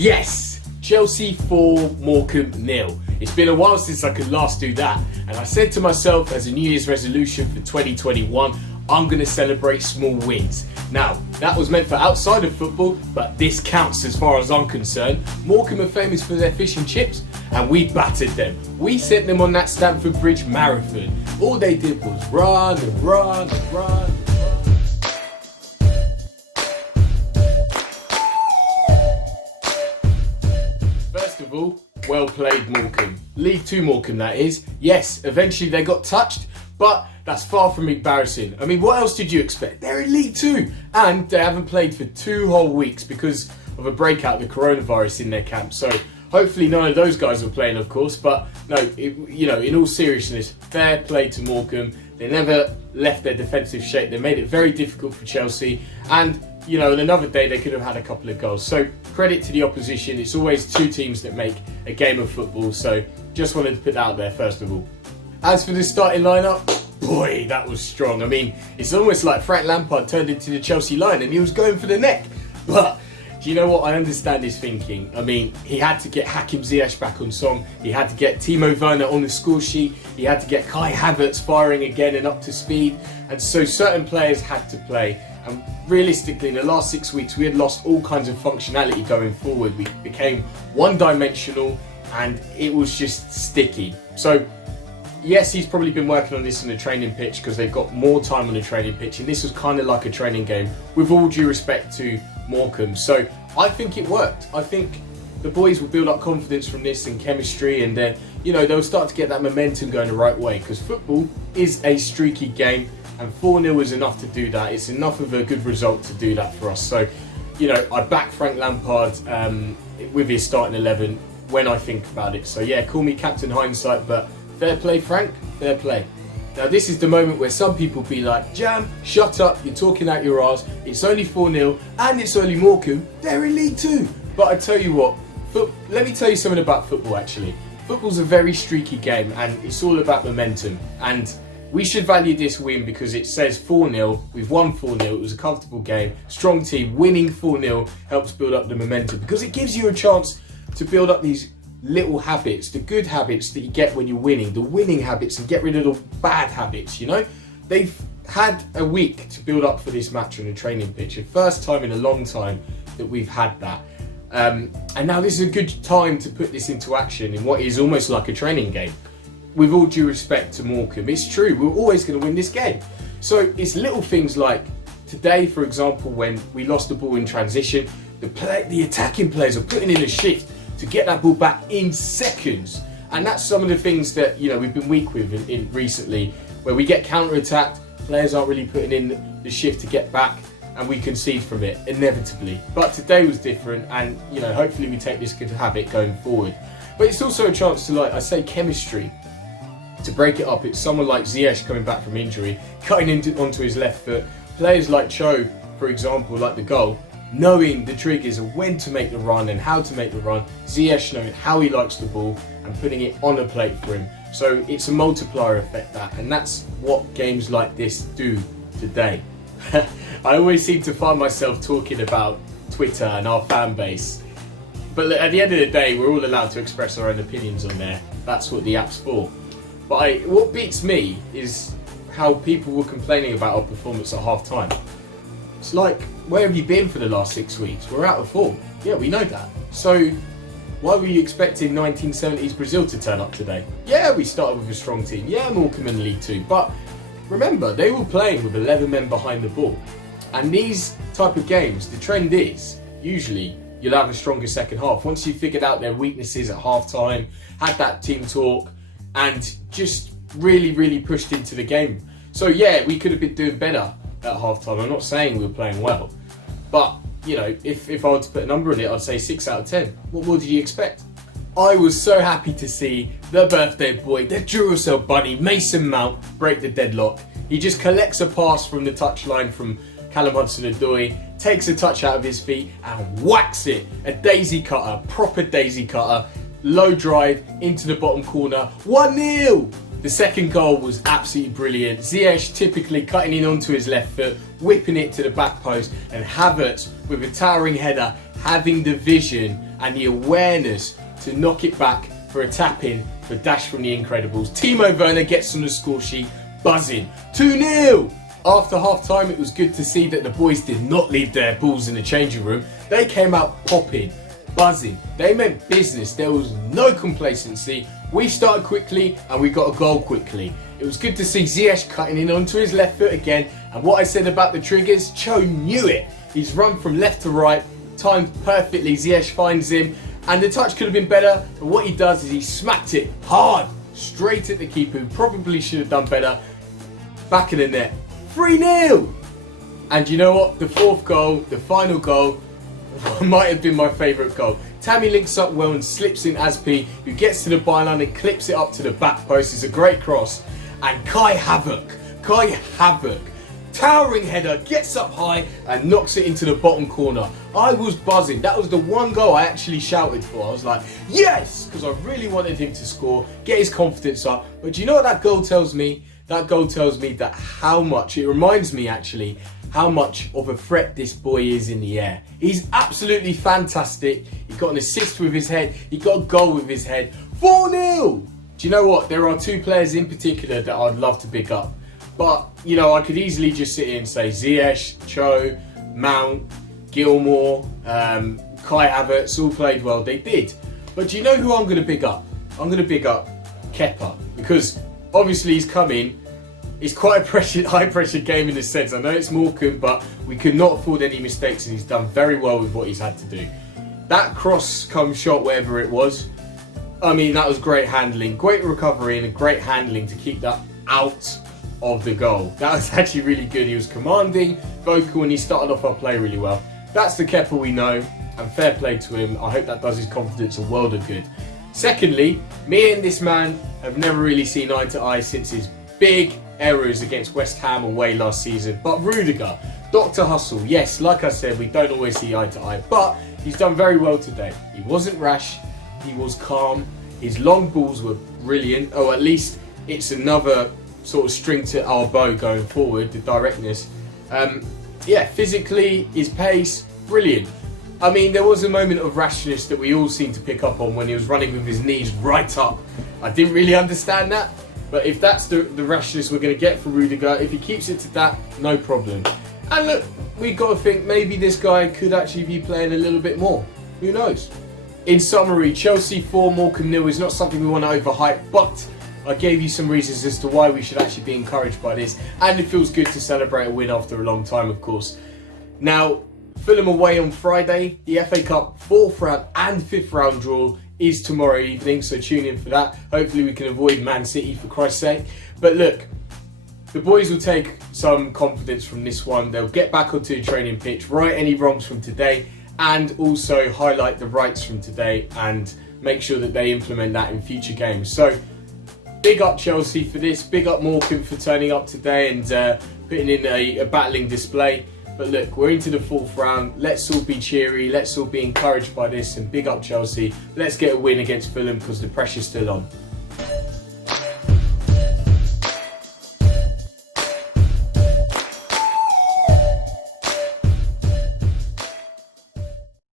Yes! Chelsea 4, Morecambe 0. It's been a while since I could last do that, and I said to myself as a New Year's resolution for 2021, I'm going to celebrate small wins. Now, that was meant for outside of football, but this counts as far as I'm concerned. Morecambe are famous for their fish and chips, and we battered them. We sent them on that Stamford Bridge marathon. All they did was run and run and run. First of all, well played Morecambe. League 2 Morecambe, that is. Yes, eventually they got touched, but that's far from embarrassing. I mean, what else did you expect? They're in League 2, and they haven't played for 2 whole weeks because of a breakout of the coronavirus in their camp. So hopefully none of those guys are playing, of course, but no, in all seriousness, fair play to Morecambe. They never left their defensive shape. They made it very difficult for Chelsea, and in another day they could have had a couple of goals. So credit to the opposition. It's always 2 teams that make a game of football, so just wanted to put that out there first of all. As for the starting lineup, boy, that was strong. I mean, it's almost like Frank Lampard turned into the Chelsea Lion and he was going for the neck. But do you know what? I understand his thinking. I mean, he had to get Hakim Ziyech back on song. He had to get Timo Werner on the score sheet. He had to get Kai Havertz firing again and up to speed. And so certain players had to play. And realistically, in the last 6 weeks, we had lost all kinds of functionality going forward. We became one-dimensional and it was just sticky. So yes, he's probably been working on this in the training pitch because they've got more time on the training pitch, and this was kind of like a training game with all due respect to Morecambe. So I think it worked. I think the boys will build up confidence from this and chemistry, and they'll start to get that momentum going the right way, because football is a streaky game and 4-0 is enough to do that. It's enough of a good result to do that for us. So I back Frank Lampard with his starting 11 when I think about it. So yeah, call me Captain Hindsight, but fair play, Frank, fair play. Now this is the moment where some people be like, Jam, shut up, you're talking out your arse, it's only 4-0 and it's only Morecambe, they're in League 2. But I tell you what, let me tell you something about football actually. Football's a very streaky game and it's all about momentum, and we should value this win because it says 4-0, we've won 4-0, it was a comfortable game, strong team, winning 4-0 helps build up the momentum because it gives you a chance to build up these little habits, the good habits that you get when you're winning, the winning habits, and get rid of the bad habits. They've had a week to build up for this match on the training pitch. The first time in a long time that we've had that. And now this is a good time to put this into action in what is almost like a training game. With all due respect to Morecambe, it's true, we're always going to win this game. So it's little things like today, for example, when we lost the ball in transition, the attacking players are putting in a shift to get that ball back in seconds. And that's some of the things that we've been weak with in recently, where we get counter-attacked, players aren't really putting in the shift to get back, and we concede from it, inevitably. But today was different, and hopefully we take this good habit going forward. But it's also a chance to, like I say, chemistry, to break it up. It's someone like Ziyech coming back from injury, cutting onto his left foot. Players like Cho, for example, like the goal, knowing the triggers of when to make the run and how to make the run. Ziyech knowing how he likes the ball and putting it on a plate for him. So it's a multiplier effect, and that's what games like this do today. I always seem to find myself talking about Twitter and our fan base, but at the end of the day, we're all allowed to express our own opinions on there. That's what the app's for. But what beats me is how people were complaining about our performance at half time. It's like, where have you been for the last 6 weeks? We're out of form. Yeah, we know that. So why were you expecting 1970s Brazil to turn up today? Yeah, we started with a strong team. Yeah, Morecambe in League 2. But remember, they were playing with 11 men behind the ball. And these type of games, the trend is, usually, you'll have a stronger second half. Once you've figured out their weaknesses at half time, had that team talk, and just really, really pushed into the game. So yeah, we could have been doing better at half time. I'm not saying we were playing well, but if I were to put a number on it, I'd say 6 out of 10. What more did you expect? I was so happy to see the birthday boy, the Duracell bunny, Mason Mount, break the deadlock. He just collects a pass from the touchline from Callum Hudson-Odoi, takes a touch out of his feet and whacks it. A daisy cutter, proper daisy cutter, low drive into the bottom corner, 1-0. The second goal was absolutely brilliant. Ziyech typically cutting in onto his left foot, whipping it to the back post, and Havertz with a towering header, having the vision and the awareness to knock it back for a tap-in for Dash from the Incredibles. Timo Werner gets on the score sheet, buzzing. 2-0! After half-time, it was good to see that the boys did not leave their balls in the changing room. They came out popping, buzzing. They meant business. There was no complacency. We started quickly and we got a goal quickly. It was good to see Ziyech cutting in onto his left foot again. And what I said about the triggers, Cho knew it. He's run from left to right, timed perfectly. Ziyech finds him. And the touch could have been better. But what he does is he smacked it hard, straight at the keeper, who probably should have done better. Back of the net. 3-0! And you know what? The fourth goal, the final goal, might have been my favourite goal. Tammy links up well and slips in Aspi, who gets to the byline and clips it up to the back post. It's a great cross. And Kai Havertz, towering header, gets up high and knocks it into the bottom corner. I was buzzing. That was the one goal I actually shouted for. I was like, yes! Because I really wanted him to score, get his confidence up. But do you know what that goal tells me? That goal tells me that it reminds me actually, how much of a threat this boy is in the air. He's absolutely fantastic. He got an assist with his head. He got a goal with his head. 4-0! Do you know what? There are two players in particular that I'd love to pick up. But, you know, I could easily just sit here and say Ziyech, Cho, Mount, Gilmore, Kai Havertz all played well. They did. But do you know who I'm going to pick up? I'm going to pick up Kepa. Because obviously he's come in. It's quite a high-pressure game in a sense. I know it's Morecambe, but we could not afford any mistakes, and he's done very well with what he's had to do. That cross-come shot, whatever it was, I mean, that was great handling. Great recovery and a great handling to keep that out of the goal. That was actually really good. He was commanding, vocal, and he started off our play really well. That's the Kepa we know, and fair play to him. I hope that does his confidence a world of good. Secondly, me and this man have never really seen eye to eye since his big errors against West Ham away last season. But Rudiger, Dr. Hustle, yes, like I said, we don't always see eye to eye, but he's done very well today. He wasn't rash, he was calm, his long balls were brilliant, or at least it's another sort of string to our bow going forward, the directness. Yeah, physically, his pace, brilliant. I mean, there was a moment of rashness that we all seemed to pick up on when he was running with his knees right up. I didn't really understand that. But if that's the rashness we're going to get from Rudiger, if he keeps it to that, no problem. And look, we've got to think maybe this guy could actually be playing a little bit more. Who knows? In summary, Chelsea 4, Morecambe 0 is not something we want to overhype, but I gave you some reasons as to why we should actually be encouraged by this. And it feels good to celebrate a win after a long time, of course. Now, Fulham away on Friday. The FA Cup 4th round and 5th round draw is tomorrow evening, so tune in for that. Hopefully we can avoid Man City, for Christ's sake. But look, the boys will take some confidence from this one. They'll get back onto the training pitch, right any wrongs from today, and also highlight the rights from today and make sure that they implement that in future games. So big up Chelsea for this, big up Morecambe for turning up today and putting in a battling display. But look, we're into the 4th round. Let's all be cheery. Let's all be encouraged by this. And big up Chelsea. Let's get a win against Fulham because the pressure's still on.